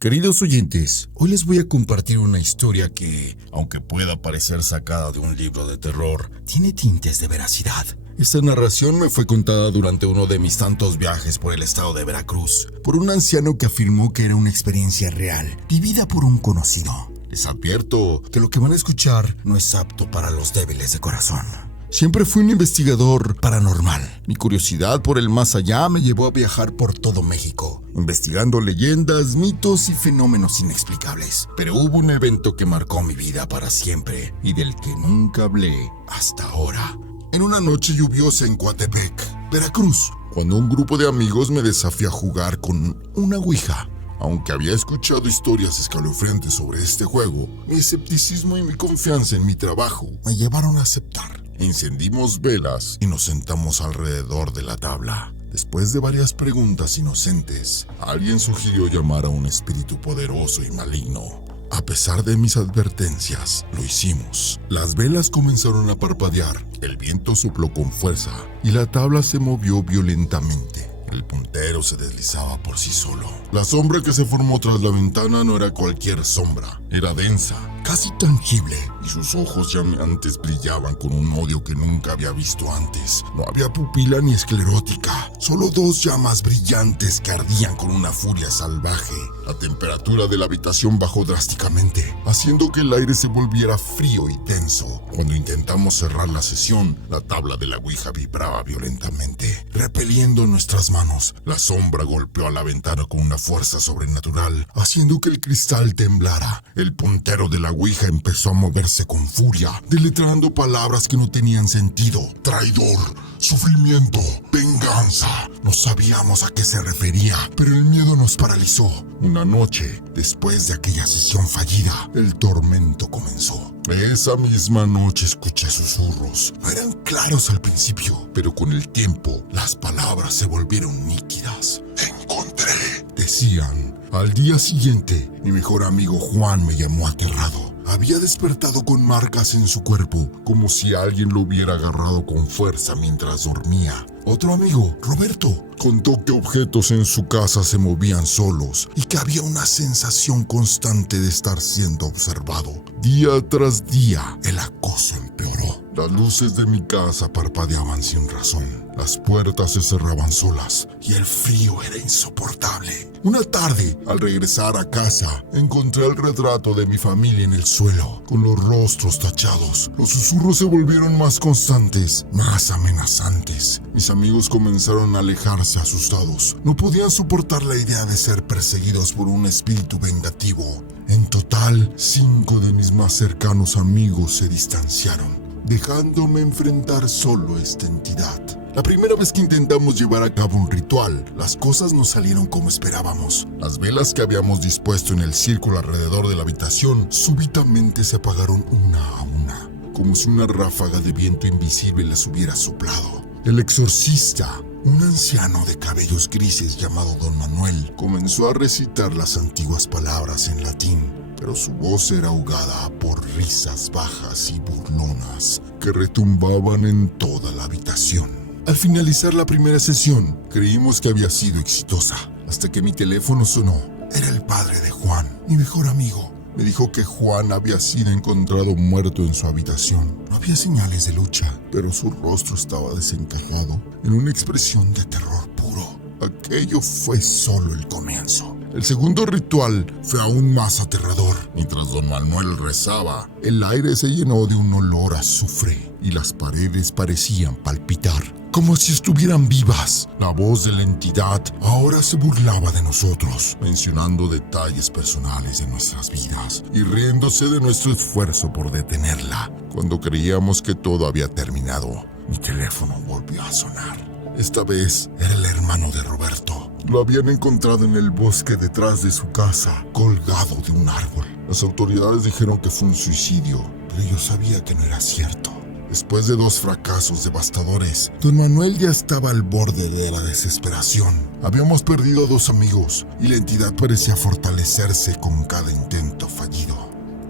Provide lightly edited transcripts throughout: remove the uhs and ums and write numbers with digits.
Queridos oyentes, hoy les voy a compartir una historia que, aunque pueda parecer sacada de un libro de terror, tiene tintes de veracidad. Esta narración me fue contada durante uno de mis tantos viajes por el estado de Veracruz, por un anciano que afirmó que era una experiencia real, vivida por un conocido. Les advierto que lo que van a escuchar no es apto para los débiles de corazón. Siempre fui un investigador paranormal. Mi curiosidad por el más allá me llevó a viajar por todo México, investigando leyendas, mitos y fenómenos inexplicables. Pero hubo un evento que marcó mi vida para siempre y del que nunca hablé hasta ahora. En una noche lluviosa en Coatepec, Veracruz, cuando un grupo de amigos me desafió a jugar con una ouija. Aunque había escuchado historias escalofriantes sobre este juego, mi escepticismo y mi confianza en mi trabajo me llevaron a aceptar. Encendimos velas y nos sentamos alrededor de la tabla. Después de varias preguntas inocentes, alguien sugirió llamar a un espíritu poderoso y maligno. A pesar de mis advertencias, lo hicimos. Las velas comenzaron a parpadear, el viento sopló con fuerza y la tabla se movió violentamente. El puntero se deslizaba por sí solo. La sombra que se formó tras la ventana no era cualquier sombra. Era densa, casi tangible, y sus ojos llameantes brillaban con un odio que nunca había visto antes. No había pupila ni esclerótica, solo dos llamas brillantes que ardían con una furia salvaje. La temperatura de la habitación bajó drásticamente, haciendo que el aire se volviera frío y tenso. Cuando intentamos cerrar la sesión, la tabla de la ouija vibraba violentamente, repeliendo nuestras manos. La sombra golpeó a la ventana con una fuerza sobrenatural, haciendo que el cristal temblara. El puntero de la ouija empezó a moverse con furia, deletrando palabras que no tenían sentido. Traidor, sufrimiento, venganza. No sabíamos a qué se refería, pero el miedo nos paralizó. Una noche, después de aquella sesión fallida, el tormento comenzó. Esa misma noche escuché susurros. No eran claros al principio, pero con el tiempo, las palabras se volvieron nítidas. Encontré, decían. Al día siguiente, mi mejor amigo Juan me llamó aterrado. Había despertado con marcas en su cuerpo, como si alguien lo hubiera agarrado con fuerza mientras dormía. Otro amigo, Roberto, contó que objetos en su casa se movían solos y que había una sensación constante de estar siendo observado. Día tras día, el acoso empeoró. Las luces de mi casa parpadeaban sin razón. Las puertas se cerraban solas y el frío era insoportable. Una tarde, al regresar a casa, encontré el retrato de mi familia en el suelo, con los rostros tachados. Los susurros se volvieron más constantes, más amenazantes. Mis amigos comenzaron a alejarse asustados. No podían soportar la idea de ser perseguidos por un espíritu vengativo. En total, 5 de mis más cercanos amigos se distanciaron, dejándome enfrentar solo a esta entidad. La primera vez que intentamos llevar a cabo un ritual, las cosas no salieron como esperábamos. Las velas que habíamos dispuesto en el círculo alrededor de la habitación súbitamente se apagaron una a una, como si una ráfaga de viento invisible les hubiera soplado. El exorcista, un anciano de cabellos grises llamado Don Manuel, comenzó a recitar las antiguas palabras en latín, pero su voz era ahogada por risas bajas y burlonas que retumbaban en toda la habitación. Al finalizar la primera sesión, creímos que había sido exitosa, hasta que mi teléfono sonó. Era el padre de Juan, mi mejor amigo. Me dijo que Juan había sido encontrado muerto en su habitación. No había señales de lucha, pero su rostro estaba desencajado en una expresión de terror puro. Aquello fue solo el comienzo. El segundo ritual fue aún más aterrador. Mientras Don Manuel rezaba, el aire se llenó de un olor a azufre y las paredes parecían palpitar, como si estuvieran vivas. La voz de la entidad ahora se burlaba de nosotros, mencionando detalles personales de nuestras vidas y riéndose de nuestro esfuerzo por detenerla. Cuando creíamos que todo había terminado, mi teléfono volvió a sonar. Esta vez era el hermano de Roberto. Lo habían encontrado en el bosque detrás de su casa, colgado de un árbol. Las autoridades dijeron que fue un suicidio, pero yo sabía que no era cierto. Después de 2 fracasos devastadores, Don Manuel ya estaba al borde de la desesperación. Habíamos perdido a 2 amigos y la entidad parecía fortalecerse con cada intento fallido.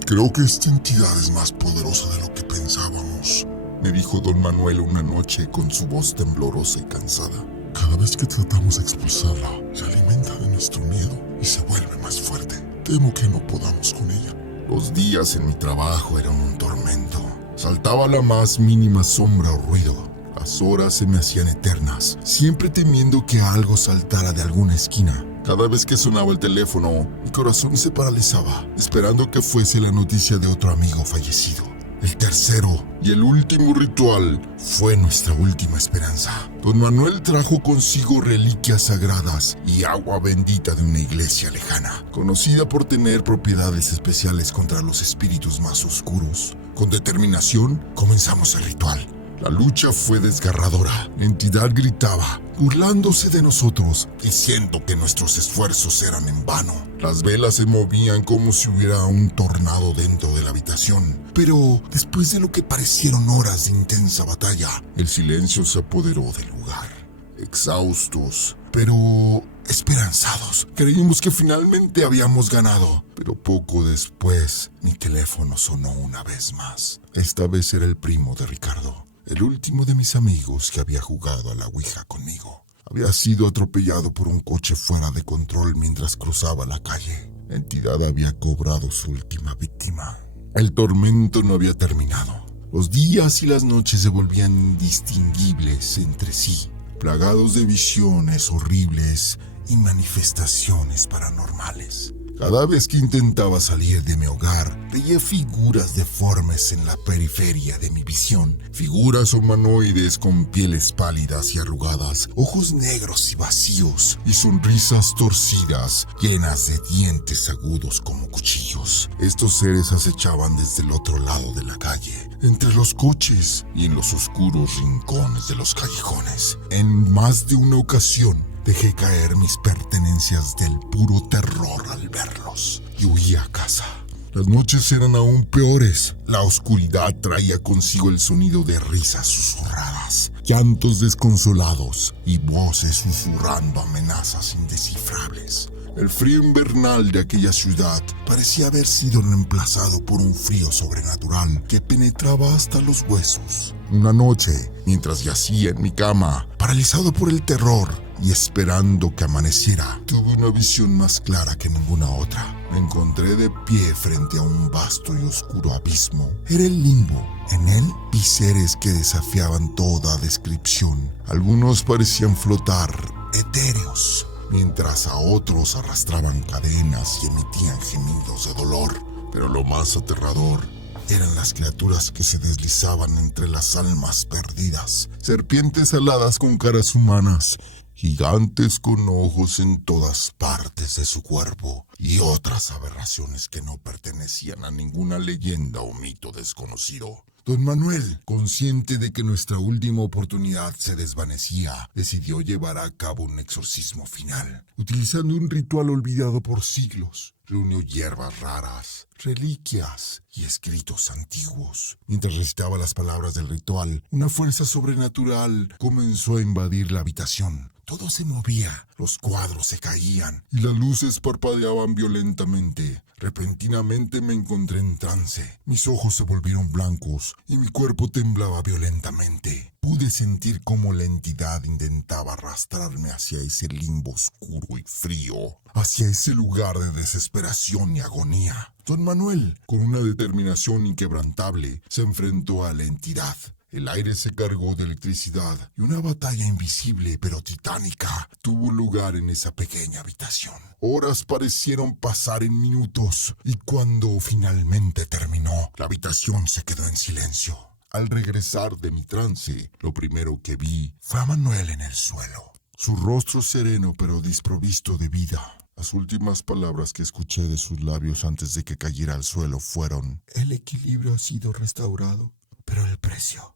Creo que esta entidad es más poderosa de lo que pensábamos, me dijo Don Manuel una noche con su voz temblorosa y cansada. Cada vez que tratamos de expulsarla, se alimenta de nuestro miedo y se vuelve más fuerte. Temo que no podamos con ella. Los días en mi trabajo eran un tormento. Saltaba la más mínima sombra o ruido. Las horas se me hacían eternas, siempre temiendo que algo saltara de alguna esquina. Cada vez que sonaba el teléfono, mi corazón se paralizaba, esperando que fuese la noticia de otro amigo fallecido. El tercero y el último ritual fue nuestra última esperanza. Don Manuel trajo consigo reliquias sagradas y agua bendita de una iglesia lejana, conocida por tener propiedades especiales contra los espíritus más oscuros. Con determinación, comenzamos el ritual. La lucha fue desgarradora. La entidad gritaba, burlándose de nosotros, diciendo que nuestros esfuerzos eran en vano. Las velas se movían como si hubiera un tornado dentro de la habitación. Pero después de lo que parecieron horas de intensa batalla, el silencio se apoderó del lugar. Exhaustos, pero esperanzados, creímos que finalmente habíamos ganado. Pero poco después, mi teléfono sonó una vez más. Esta vez era el primo de Ricardo, el último de mis amigos que había jugado a la ouija conmigo. Había sido atropellado por un coche fuera de control mientras cruzaba la calle. La entidad había cobrado su última víctima. El tormento no había terminado. Los días y las noches se volvían indistinguibles entre sí, plagados de visiones horribles y manifestaciones paranormales. Cada vez que intentaba salir de mi hogar, veía figuras deformes en la periferia de mi visión. Figuras humanoides con pieles pálidas y arrugadas, ojos negros y vacíos, y sonrisas torcidas, llenas de dientes agudos como cuchillos. Estos seres acechaban desde el otro lado de la calle, entre los coches y en los oscuros rincones de los callejones. En más de una ocasión, dejé caer mis pertenencias del puro terror al verlos y huí a casa. Las noches eran aún peores. La oscuridad traía consigo el sonido de risas susurradas, llantos desconsolados y voces susurrando amenazas indescifrables. El frío invernal de aquella ciudad parecía haber sido reemplazado por un frío sobrenatural que penetraba hasta los huesos. Una noche, mientras yacía en mi cama, paralizado por el terror y esperando que amaneciera, tuve una visión más clara que ninguna otra. Me encontré de pie frente a un vasto y oscuro abismo. Era el limbo. En él vi seres que desafiaban toda descripción. Algunos parecían flotar, etéreos, mientras a otros arrastraban cadenas y emitían gemidos de dolor. Pero lo más aterrador eran las criaturas que se deslizaban entre las almas perdidas. Serpientes aladas con caras humanas, gigantes con ojos en todas partes de su cuerpo, y otras aberraciones que no pertenecían a ninguna leyenda o mito desconocido. Don Manuel, consciente de que nuestra última oportunidad se desvanecía, decidió llevar a cabo un exorcismo final, utilizando un ritual olvidado por siglos. Reunió hierbas raras, reliquias y escritos antiguos. Mientras recitaba las palabras del ritual, una fuerza sobrenatural comenzó a invadir la habitación. Todo se movía, los cuadros se caían y las luces parpadeaban violentamente. Repentinamente me encontré en trance. Mis ojos se volvieron blancos y mi cuerpo temblaba violentamente. Pude sentir cómo la entidad intentaba arrastrarme hacia ese limbo oscuro y frío, hacia ese lugar de desesperación y agonía. Don Manuel, con una determinación inquebrantable, se enfrentó a la entidad. El aire se cargó de electricidad y una batalla invisible pero titánica tuvo lugar en esa pequeña habitación. Horas parecieron pasar en minutos y cuando finalmente terminó, la habitación se quedó en silencio. Al regresar de mi trance, lo primero que vi fue a Manuel en el suelo. Su rostro sereno pero desprovisto de vida. Las últimas palabras que escuché de sus labios antes de que cayera al suelo fueron: "El equilibrio ha sido restaurado, pero el precio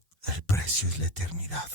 es la eternidad".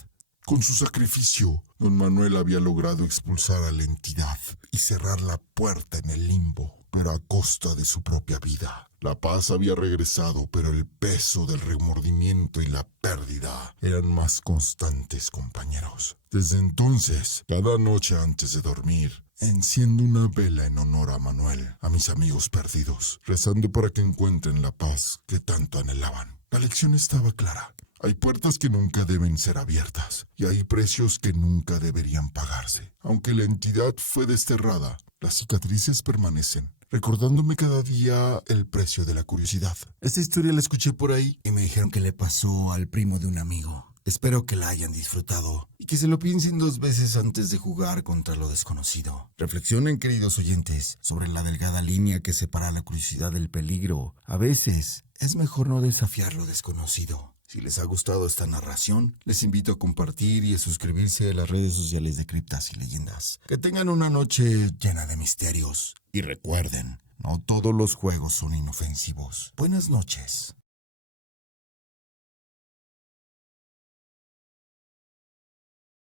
Con su sacrificio, don Manuel había logrado expulsar a la entidad y cerrar la puerta en el limbo, pero a costa de su propia vida. La paz había regresado, pero el peso del remordimiento y la pérdida eran más constantes, compañeros. Desde entonces, cada noche antes de dormir, enciendo una vela en honor a Manuel, a mis amigos perdidos, rezando para que encuentren la paz que tanto anhelaban. La lección estaba clara. Hay puertas que nunca deben ser abiertas y hay precios que nunca deberían pagarse. Aunque la entidad fue desterrada, las cicatrices permanecen, recordándome cada día el precio de la curiosidad. Esta historia la escuché por ahí y me dijeron que le pasó al primo de un amigo. Espero que la hayan disfrutado y que se lo piensen 2 veces antes de jugar contra lo desconocido. Reflexionen, queridos oyentes, sobre la delgada línea que separa la curiosidad del peligro. A veces es mejor no desafiar lo desconocido. Si les ha gustado esta narración, les invito a compartir y a suscribirse a las redes sociales de Criptas y Leyendas. Que tengan una noche llena de misterios. Y recuerden, no todos los juegos son inofensivos. Buenas noches.